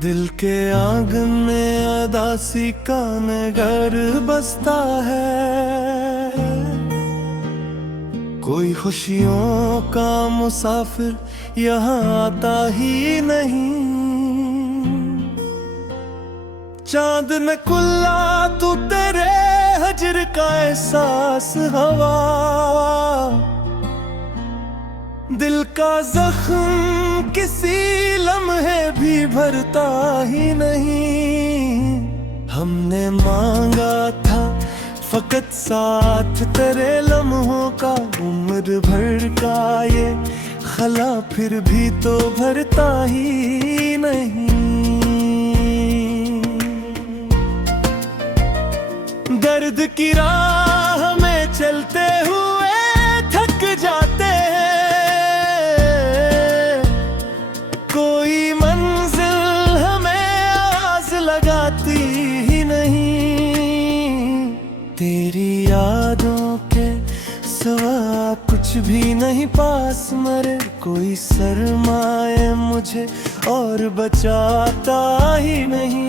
दिल के आंगन में अदासी का नगर बसता है। कोई खुशियों का मुसाफिर यहाँ आता ही नहीं। चांद न कुल्ला तू तेरे हजर का एहसास हवा। दिल का जख्म किसी लम्हे भी भरता ही नहीं। हमने मांगा था फकत साथ तेरे लम्हों का, उम्र भर का ये खला फिर भी तो भरता ही नहीं। दर्द की राह में चलते हुए थक जाते हैं। कोई मंजिल हमें आस लगाती ही नहीं। तेरी यादों के सिवा कुछ भी नहीं पास मरे। कोई सरमाए मुझे और बचाता ही नहीं।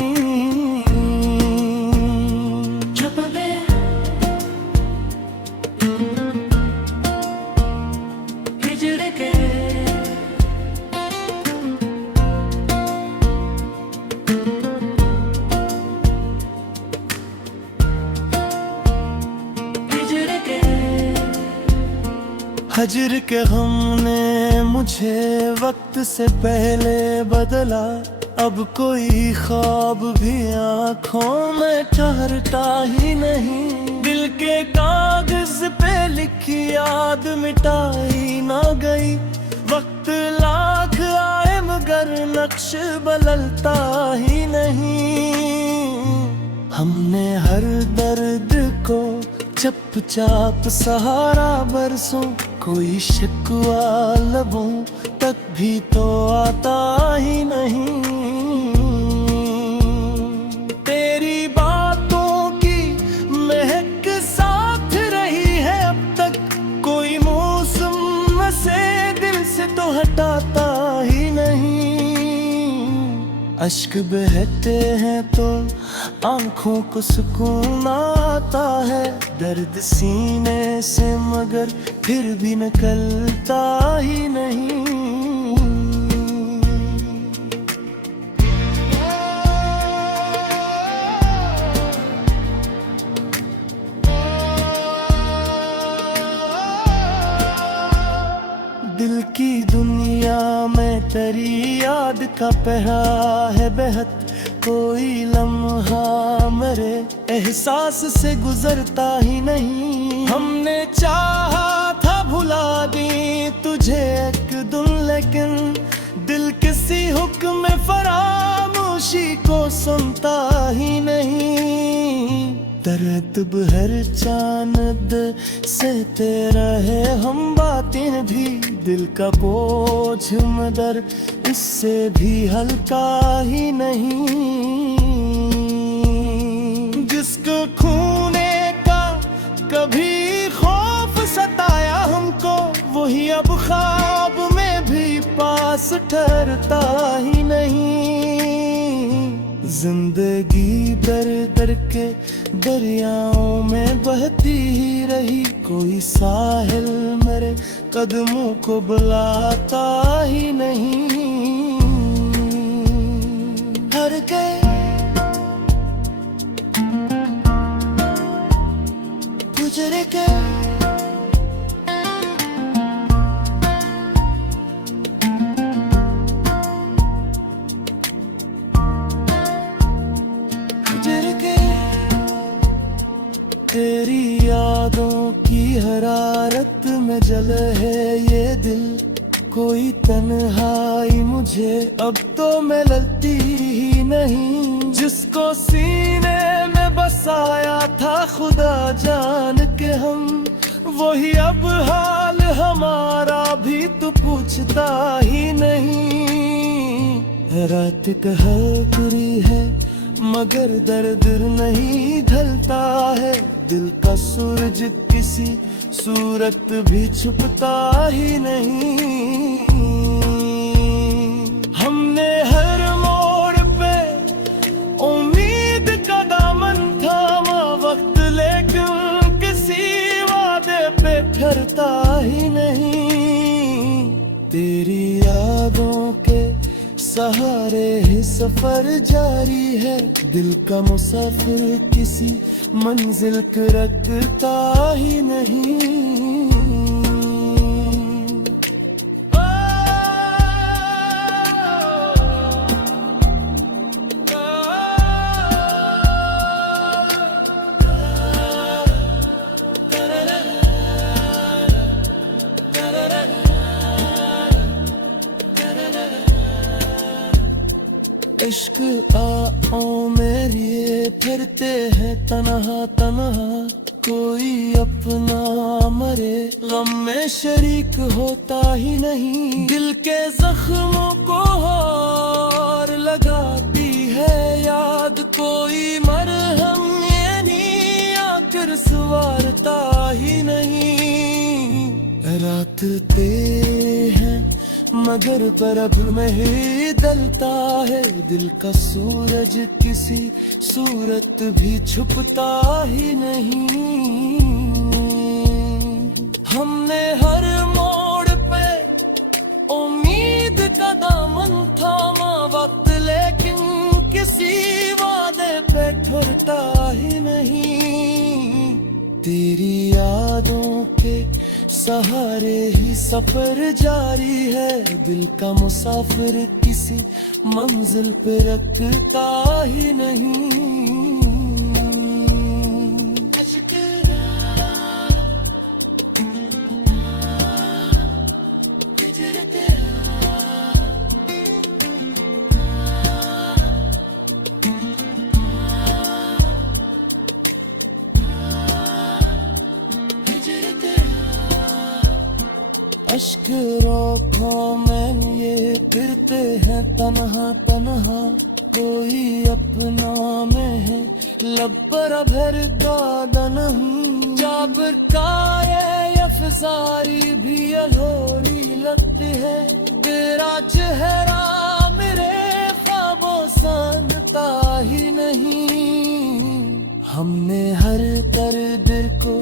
हजर के गम ने मुझे वक्त से पहले बदला। अब कोई ख्वाब भी आँखों में ठहरता ही नहीं। दिल के कागज पे लिखी याद मिटाई ना गई। वक्त लाख आए मगर नक्श बदलता ही नहीं। हमने हर दर्द को चुपचाप सहारा बरसों। कोई शिकवा लबों तक भी तो आता ही नहीं। तेरी बातों की महक साथ रही है अब तक। कोई मौसम से दिल से तो हटाता ही नहीं। अश्क बहते हैं तो आंखों को सुकून आता है। दर्द सीने से मगर फिर भी निकलता ही नहीं। दिल की दुनिया में तेरी याद का पहरा है बेहद। कोई लम्हा मेरे एहसास से गुजरता ही नहीं। हमने चाहा था भुला दी तुझे एक दिन, लेकिन दिल किसी हुक्म फरामोशी को सुनता ही नहीं। तरतब हर चांद से तेरा है हम बातें भी। दिल का बोझ मदर इससे भी हल्का ही नहीं। जिसको खूने का कभी खौफ सताया हमको, वही अब ख्वाब में भी पास ठहरता ही नहीं। जिंदगी दर दर के दरियाओं में बहती ही रही। कोई साहिल मेरे कदमों को बुलाता ही नहीं। हर गए गुजर गए तेरी यादों की हरारत में जल है ये दिल। कोई तन्हाई मुझे अब तो मिलती ही नहीं। जिसको सीने में बसाया था खुदा जान के हम, वही अब हाल हमारा भी तो पूछता ही नहीं। रात कहरी है मगर दर्द नहीं ढलता है। दिल का सूरज किसी सूरत भी छुपता ही नहीं। हमने हर मोड़ पे करता ही नहीं। तेरी यादों के सहारे ही सफर जारी है, दिल का मुसाफिर किसी मंजिल को रखता ही नहीं। इश्क आओ मेरी फिरते हैं तन्हा तन्हा, कोई अपना मरे गम में शरीक होता ही नहीं। दिल के जख्मों को और लगाती है याद, कोई मरहम यानी आखिर संवारता ही नहीं। रात तेरे हैं मगर परब में ही दलता है, दिल का सूरज किसी सूरत भी छुपता ही नहीं। हमने हर मोड़ पे उम्मीद का दामन थामा वक्त, लेकिन किसी वादे पे ठुरता ही नहीं। तेरी यादों के सहारे ही सफर जारी है, दिल का मुसाफिर किसी मंजिल पे रखता ही नहीं। अश्क आँखों में ये फिरते हैं तन्हा तन्हा, कोई अपना में है लब पर भर दादन हूँ। जाबर का ये अफसारी भी अधूरी लगती है, तेरा चेहरा मेरे ख्वाबों संगता ही नहीं। हमने हर दर्द को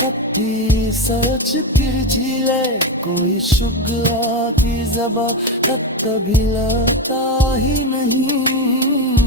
कभी सोच कर झीले, कोई शुगआ की ज़बां तक कभी लाता ही नहीं।